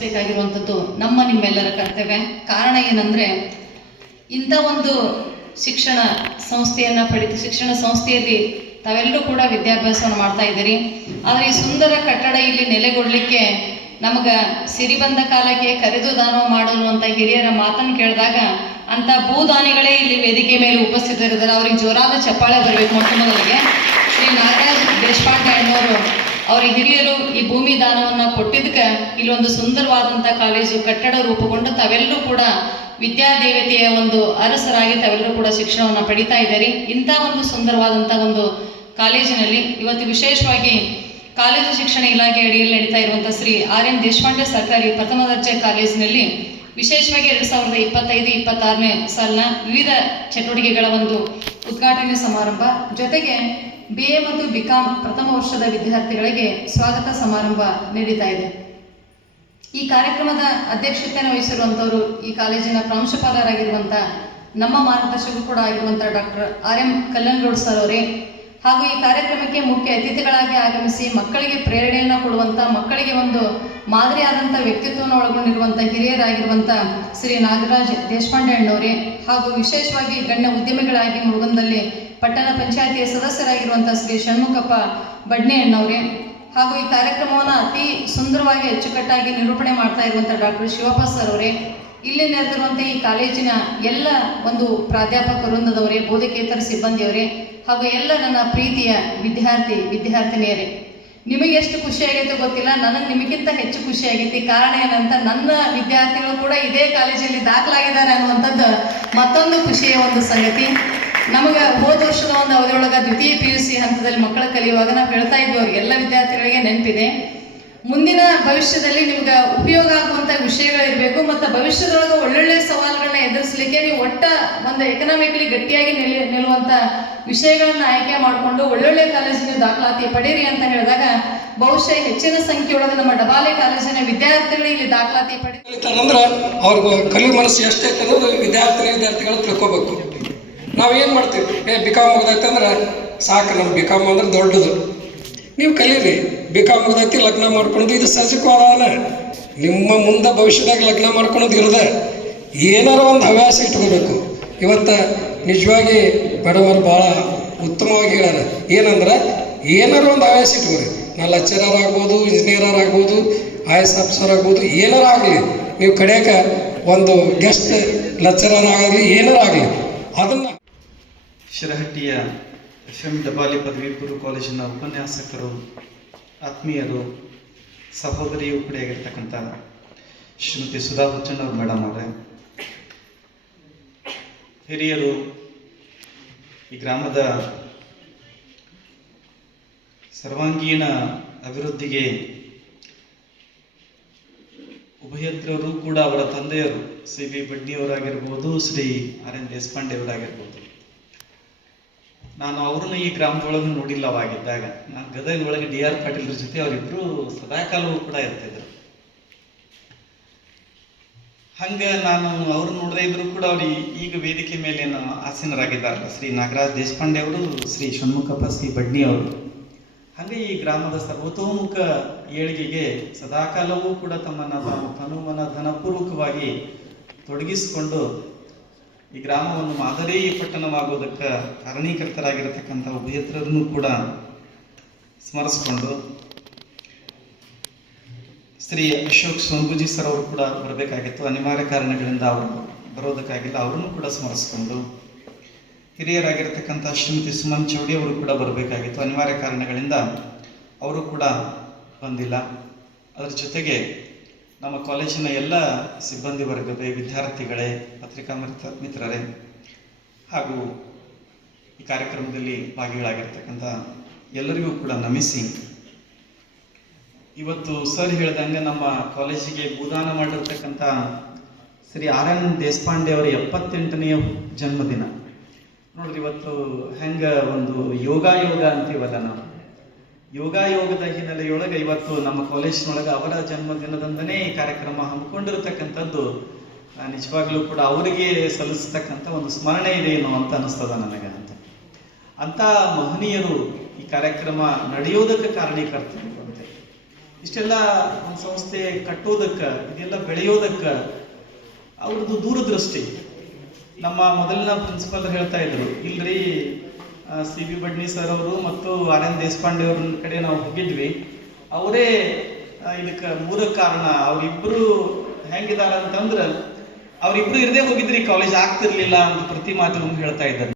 ಬಳಸಬೇಕಾಗಿರುವಂಥದ್ದು ನಿಮ್ಮೆಲ್ಲರ ಕರ್ತವ್ಯ. ಕಾರಣ ಏನಂದರೆ, ಇಂಥ ಒಂದು ಶಿಕ್ಷಣ ಸಂಸ್ಥೆಯಲ್ಲಿ ತಾವೆಲ್ಲರೂ ಕೂಡ ವಿದ್ಯಾಭ್ಯಾಸವನ್ನು ಮಾಡ್ತಾ ಇದ್ದೀರಿ. ಆದರೆ ಈ ಸುಂದರ ಕಟ್ಟಡ ಇಲ್ಲಿ ನೆಲೆಗೊಳ್ಳಲಿಕ್ಕೆ ನಮಗೆ ಸಿರಿ ಬಂದ ಕಾಲಕ್ಕೆ ಕರೆದು ದಾನ ಮಾಡಲು ಅಂತ ಹಿರಿಯರ ಮಾತನ್ನು ಕೇಳಿದಾಗ ಅಂಥ ಭೂದಾನಿಗಳೇ ಇಲ್ಲಿ ವೇದಿಕೆ ಮೇಲೆ ಉಪಸ್ಥಿತರಿದ್ದಾರೆ. ಅವ್ರಿಗೆ ಜೋರಾದ ಚಪ್ಪಾಳೆ ಬರಬೇಕು. ಮೊಟ್ಟ ಮೊದಲಿಗೆ ಶ್ರೀ ನಾಗರಾಜ್ ದೇಶಪಾಂಡೆ ಅನ್ನೋರು, ಅವರ ಹಿರಿಯರು ಈ ಭೂಮಿ ದಾನವನ್ನು ಕೊಟ್ಟಿದ್ದಕ್ಕೆ ಇಲ್ಲೊಂದು ಸುಂದರವಾದಂಥ ಕಾಲೇಜು ಕಟ್ಟಡ ರೂಪುಗೊಂಡು ತಾವೆಲ್ಲರೂ ಕೂಡ ವಿದ್ಯಾದೇವತೆಯ ಒಂದು ಅರಸರಾಗಿ ತಾವೆಲ್ಲರೂ ಕೂಡ ಶಿಕ್ಷಣವನ್ನು ಪಡಿತಾ ಇದ್ದೀರಿ. ಇಂಥ ಒಂದು ಸುಂದರವಾದಂಥ ಒಂದು ಕಾಲೇಜಿನಲ್ಲಿ ಇವತ್ತು ವಿಶೇಷವಾಗಿ ಕಾಲೇಜು ಶಿಕ್ಷಣ ಇಲಾಖೆ ಅಡಿಯಲ್ಲಿ ನಡೀತಾ ಇರುವಂಥ ಶ್ರೀ RN ದೇಶಪಾಂಡೆ ಸರ್ಕಾರಿ ಪ್ರಥಮ ದರ್ಜೆ ಕಾಲೇಜಿನಲ್ಲಿ ವಿಶೇಷವಾಗಿ 2025-26ನೇ ಸಾಲಿನ ವಿವಿಧ ಚಟುವಟಿಕೆಗಳ ಒಂದು ಉದ್ಘಾಟನೆ ಸಮಾರಂಭ, ಜೊತೆಗೆ BA ಮತ್ತು BCom ಪ್ರಥಮ ವರ್ಷದ ವಿದ್ಯಾರ್ಥಿಗಳಿಗೆ ಸ್ವಾಗತ ಸಮಾರಂಭ ನಡೀತಾ ಇದೆ. ಈ ಕಾರ್ಯಕ್ರಮದ ಅಧ್ಯಕ್ಷತೆಯನ್ನು ವಹಿಸಿರುವಂಥವರು ಈ ಕಾಲೇಜಿನ ಪ್ರಾಂಶುಪಾಲರಾಗಿರುವಂಥ ನಮ್ಮ ಮಾರ್ಗದರ್ಶಕರು ಕೂಡ ಆಗಿರುವಂಥ ಡಾಕ್ಟರ್ RM ಕಲ್ಲನಗೌಡ ಸರ್ ಅವರೇ, ಹಾಗೂ ಈ ಕಾರ್ಯಕ್ರಮಕ್ಕೆ ಮುಖ್ಯ ಅತಿಥಿಗಳಾಗಿ ಆಗಮಿಸಿ ಮಕ್ಕಳಿಗೆ ಪ್ರೇರಣೆಯನ್ನು ಕೊಡುವಂಥ, ಮಕ್ಕಳಿಗೆ ಒಂದು ಮಾದರಿಯಾದಂಥ ವ್ಯಕ್ತಿತ್ವವನ್ನು ಒಳಗೊಂಡಿರುವಂಥ ಹಿರಿಯರಾಗಿರುವಂಥ ಶ್ರೀ ನಾಗರಾಜ್ ದೇಶಪಾಂಡೆ ಅಣ್ಣವರೇ, ಹಾಗೂ ವಿಶೇಷವಾಗಿ ಗಣ್ಯ ಉದ್ಯಮಿಗಳಾಗಿ ಮುಳುಗಂದಲ್ಲಿ ಪಟ್ಟಣ ಪಂಚಾಯತಿಯ ಸದಸ್ಯರಾಗಿರುವಂಥ ಶ್ರೀ ಷಣ್ಮುಖಪ್ಪ ಬಡ್ನೆ ಅಣ್ಣವರೇ, ಹಾಗೂ ಈ ಕಾರ್ಯಕ್ರಮವನ್ನು ಅತಿ ಸುಂದರವಾಗಿ ಅಚ್ಚುಕಟ್ಟಾಗಿ ನಿರೂಪಣೆ ಮಾಡ್ತಾ ಇರುವಂಥ ಡಾಕ್ಟರ್ ಶಿವಪ್ಪ ಸರ್ ಅವರೇ, ಇಲ್ಲಿ ನೆರೆದಿರುವಂಥ ಈ ಕಾಲೇಜಿನ ಎಲ್ಲ ಒಂದು ಪ್ರಾಧ್ಯಾಪಕ ವೃಂದದವರೇ, ಬೋಧಕೇತರ ಸಿಬ್ಬಂದಿಯವರೇ, ಹಾಗೂ ಎಲ್ಲ ನನ್ನ ಪ್ರೀತಿಯ ವಿದ್ಯಾರ್ಥಿನಿಯರೇ, ನಿಮಗೆ ಎಷ್ಟು ಖುಷಿಯಾಗೈತೆ ಗೊತ್ತಿಲ್ಲ, ನನಗೆ ನಿಮಗಿಂತ ಹೆಚ್ಚು ಖುಷಿಯಾಗೈತಿ. ಕಾರಣ ಏನಂತ, ನನ್ನ ವಿದ್ಯಾರ್ಥಿಗಳು ಕೂಡ ಇದೇ ಕಾಲೇಜಲ್ಲಿ ದಾಖಲಾಗಿದ್ದಾರೆ ಅನ್ನುವಂಥದ್ದು ಮತ್ತೊಂದು ಖುಷಿಯ ಒಂದು ಸಂಗತಿ. ನಮಗೆ ಹೋದ ವರ್ಷದ ಒಂದು ಅವಧಿಯೊಳಗೆ ದ್ವಿತೀಯ PUC ಹಂತದಲ್ಲಿ ಮಕ್ಕಳು ಕಲಿಯುವಾಗ ನಾವು ಹೇಳ್ತಾ ಇದ್ವಿ, ಅವ್ರಿಗೆ ಎಲ್ಲ ವಿದ್ಯಾರ್ಥಿಗಳಿಗೆ ನೆನಪಿದೆ, ಮುಂದಿನ ಭವಿಷ್ಯದಲ್ಲಿ ನಿಮ್ಗೆ ಉಪಯೋಗ ಆಗುವಂಥ ವಿಷಯಗಳಿರಬೇಕು ಮತ್ತು ಭವಿಷ್ಯದೊಳಗೆ ಒಳ್ಳೊಳ್ಳೆ ಸವಾಲುಗಳನ್ನ ಎದುರಿಸಲಿಕ್ಕೆ ನೀವು ಒಂದು ಎಕನಾಮಿಕಲಿ ಗಟ್ಟಿಯಾಗಿ ನಿಲ್ಲುವಂಥ ವಿಷಯಗಳನ್ನು ಆಯ್ಕೆ ಮಾಡಿಕೊಂಡು ಒಳ್ಳೊಳ್ಳೆ ಕಾಲೇಜಿನ ದಾಖಲಾತಿ ಪಡೀರಿ ಅಂತ ಹೇಳಿದಾಗ ಬಹುಶಃ ಹೆಚ್ಚಿನ ಸಂಖ್ಯೆಯೊಳಗೆ ನಮ್ಮ ಡಬಾಲೆ ಕಾಲೇಜಿನ ವಿದ್ಯಾರ್ಥಿಗಳು ಇಲ್ಲಿ ದಾಖಲಾತಿ ಪಡೀತಾರಂದ್ರೆ ಅವ್ರಿಗೆ ಕಲಿಯೋ ಮನಸ್ಸು ಎಷ್ಟೈತೆ ಅನ್ನೋದು ವಿದ್ಯಾರ್ಥಿಗಳು ತಿಳ್ಕೊಬೇಕು. ನಾವೇನು ಮಾಡ್ತೀವಿ, BCom ಮುಗ್ದೈತೆ ಅಂದ್ರೆ ಸಾಕು, ನಮ್ಮ BCom ಅಂದ್ರೆ ದೊಡ್ಡದು, ನೀವು ಕಲೀರಿ, BCom ಮುಗ್ದೈತಿ ಲಗ್ನ ಮಾಡ್ಕೊಳೋದು ಇದು ಸಹಜವಾದ. ನಿಮ್ಮ ಮುಂದೆ ಭವಿಷ್ಯದಾಗ ಲಗ್ನ ಮಾಡ್ಕೊಳೋದು ಇರೋದೆ, ಏನಾರ ಒಂದು ಹವ್ಯಾಸ ಇಟ್ಕೋಬೇಕು. ಇವತ್ತು ನಿಜವಾಗಿ ಮೇಡಮ್ ಅವ್ರು ಭಾಳ ಉತ್ತಮವಾಗಿ ಹೇಳ್ಯಾರ, ಏನಂದ್ರೆ ಏನಾರ ಒಂದು ಹವ್ಯಾಸ ಇಟ್ಕೋರಿ. ನಾ ಲೆಕ್ಚರರ್ ಆಗ್ಬೋದು, ಇಂಜಿನಿಯರ್ ಆಗ್ಬೋದು, IAS ಆಫೀಸರ್ ಆಗ್ಬೋದು, ಏನಾರ ಆಗಲಿ, ನೀವು ಕಡೆಯಾಗ ಒಂದು ಗೆಸ್ಟ್ ಲೆಕ್ಚರರ್ ಆಗಲಿ, ಏನಾರ ಆಗಲಿ ಅದನ್ನು. ಶಿರಹಟ್ಟಿಯ FM ಡಬಾಲಿ ಪದವಿ ಪೂರ್ವ ಕಾಲೇಜಿನ ಉಪನ್ಯಾಸಕರು, ಆತ್ಮೀಯರು, ಸಹೋದರಿಯೂ ಕೂಡ ಆಗಿರ್ತಕ್ಕಂಥ ಶ್ರೀಮತಿ ಸುಧಾ ಹುಚ್ಚಣ್ಣವ್ರು ಮೇಡಮ್ ಅವರೇ, ಹಿರಿಯರು, ಈ ಗ್ರಾಮದ ಸರ್ವಾಂಗೀಣ ಅಭಿವೃದ್ಧಿಗೆ ಉಭಯತ್ರರು ಕೂಡ ಅವರ ತಂದೆಯರು CB ಬಡ್ನಿಯವರಾಗಿರ್ಬೋದು, ಶ್ರೀ RN ದೇಶಪಾಂಡೆ ಅವರಾಗಿರ್ಬೋದು. ನಾನು ಅವ್ರನ್ನ ಈ ಗ್ರಾಮದೊಳಗೆ ನೋಡಿಲ್ಲವಾಗಿದ್ದಾಗ, ನಾನು ಗದಗದೊಳಗೆ DR ಪಾಟೀಲ್ರ ಜೊತೆ ಅವರಿಬ್ಬರು ಸದಾಕಾಲವೂ ಕೂಡ ಇರ್ತಿದ್ರು. ಹಂಗೆ ನಾನು ಅವ್ರು ನೋಡದೇ ಇದ್ರು ಕೂಡ ಅವ್ರು ಈಗ ವೇದಿಕೆ ಮೇಲೆ ಆಸೀನರಾಗಿದ್ದಾರಲ್ಲ ಶ್ರೀ ನಾಗರಾಜ್ ದೇಶಪಾಂಡೆ ಅವರು, ಶ್ರೀ ಷಣ್ಮುಖಪ್ಪ C ಬಡ್ನಿ ಅವರು, ಹಾಗೆ ಈ ಗ್ರಾಮದ ಸರ್ವತೋಮುಖ ಏಳಿಗೆಗೆ ಸದಾಕಾಲವೂ ಕೂಡ ತಮ್ಮನ್ನು ತನುಮನ ಧನಪೂರ್ವಕವಾಗಿ ತೊಡಗಿಸಿಕೊಂಡು ಈ ಗ್ರಾಮವನ್ನು ಮಾದರಿ ಪಟ್ಟಣವಾಗೋದಕ್ಕೆ ಕಾರಣೀಕರ್ತರಾಗಿರತಕ್ಕಂಥ ಉಭಯತ್ರರನ್ನು ಕೂಡ ಸ್ಮರಿಸ್ಕೊಂಡು, ಶ್ರೀ ಅಶೋಕ್ ಸೋಂಬುಜಿ ಸರ್ ಅವರು ಕೂಡ ಬರಬೇಕಾಗಿತ್ತು, ಅನಿವಾರ್ಯ ಕಾರಣಗಳಿಂದ ಅವರು ಬರೋದಕ್ಕಾಗಿಲ್ಲ, ಅವರನ್ನು ಕೂಡ ಸ್ಮರಿಸ್ಕೊಂಡು, ಹಿರಿಯರಾಗಿರ್ತಕ್ಕಂಥ ಶ್ರೀಮತಿ ಸುಮನ್ ಚೌಡಿ ಅವರು ಕೂಡ ಬರಬೇಕಾಗಿತ್ತು, ಅನಿವಾರ್ಯ ಕಾರಣಗಳಿಂದ ಅವರು ಕೂಡ ಬಂದಿಲ್ಲ. ಅದರ ಜೊತೆಗೆ ನಮ್ಮ ಕಾಲೇಜಿನ ಎಲ್ಲ ಸಿಬ್ಬಂದಿ ವರ್ಗವೇ, ವಿದ್ಯಾರ್ಥಿಗಳೇ, ಪತ್ರಿಕಾ ಮಿತ್ರರೇ, ಹಾಗೂ ಈ ಕಾರ್ಯಕ್ರಮದಲ್ಲಿ ಭಾಗಿಗಳಾಗಿರ್ತಕ್ಕಂಥ ಎಲ್ಲರಿಗೂ ಕೂಡ ನಮಿಸಿ, ಇವತ್ತು ಸರ್ ಹೇಳಿದಂಗೆ ನಮ್ಮ ಕಾಲೇಜಿಗೆ ಭೂದಾನ ಮಾಡಿರ್ತಕ್ಕಂಥ ಶ್ರೀ RN ದೇಶಪಾಂಡೆ ಅವರ 78ನೇ ಜನ್ಮದಿನ ನೋಡ್ರಿ. ಇವತ್ತು ಹೆಂಗೆ ಒಂದು ಯೋಗ ಅಂತೀವಲ್ಲ ನಾವು, ಯೋಗದ ಹಿನ್ನೆಲೆಯೊಳಗೆ ಇವತ್ತು ನಮ್ಮ ಕಾಲೇಜಿನೊಳಗೆ ಅವರ ಜನ್ಮದಿನದಂದನೇ ಈ ಕಾರ್ಯಕ್ರಮ ಹಮ್ಮಿಕೊಂಡಿರ್ತಕ್ಕಂಥದ್ದು ನಿಜವಾಗ್ಲೂ ಕೂಡ ಅವರಿಗೆ ಸಲ್ಲಿಸ್ತಕ್ಕಂಥ ಒಂದು ಸ್ಮರಣೆ ಇದೆ ಏನೋ ಅಂತ ಅನಿಸ್ತದ ನನಗೆ. ಅಂತ ಮಹನೀಯರು ಈ ಕಾರ್ಯಕ್ರಮ ನಡೆಯೋದಕ್ಕೆ ಕಾರಣೀಕರ್ತರು. ಇಷ್ಟೆಲ್ಲ ಒಂದು ಸಂಸ್ಥೆ ಕಟ್ಟೋದಕ್ಕೆ, ಇದೆಲ್ಲ ಬೆಳೆಯೋದಕ್ಕೆ ಅವ್ರದ್ದು ದೂರದೃಷ್ಟಿ. ನಮ್ಮ ಮೊದಲಿನ ಪ್ರಿನ್ಸಿಪಲ್ ಹೇಳ್ತಾ ಇದ್ರು, ಇಲ್ರಿ ಸಿ ಬಿ ಬಡ್ನಿ ಸರ್ ಅವರು ಮತ್ತು ಆರ್ ಎನ್ ದೇಶಪಾಂಡೆ ಅವ್ರ ಕಡೆ ನಾವು ಹೋಗಿದ್ವಿ, ಅವರೇ ಇದಕ್ಕೆ ಮೂಲ ಕಾರಣ. ಅವರಿಬ್ಬರು ಹೆಂಗಿದಾರ ಅಂತಂದ್ರೆ, ಅವರಿಬ್ರು ಇರದೇ ಹೋಗಿದ್ರಿ ಕಾಲೇಜ್ ಆಗ್ತಿರ್ಲಿಲ್ಲ ಅಂತ ಪ್ರತಿ ಮಾತು ಹೇಳ್ತಾ ಇದ್ದಾರೆ.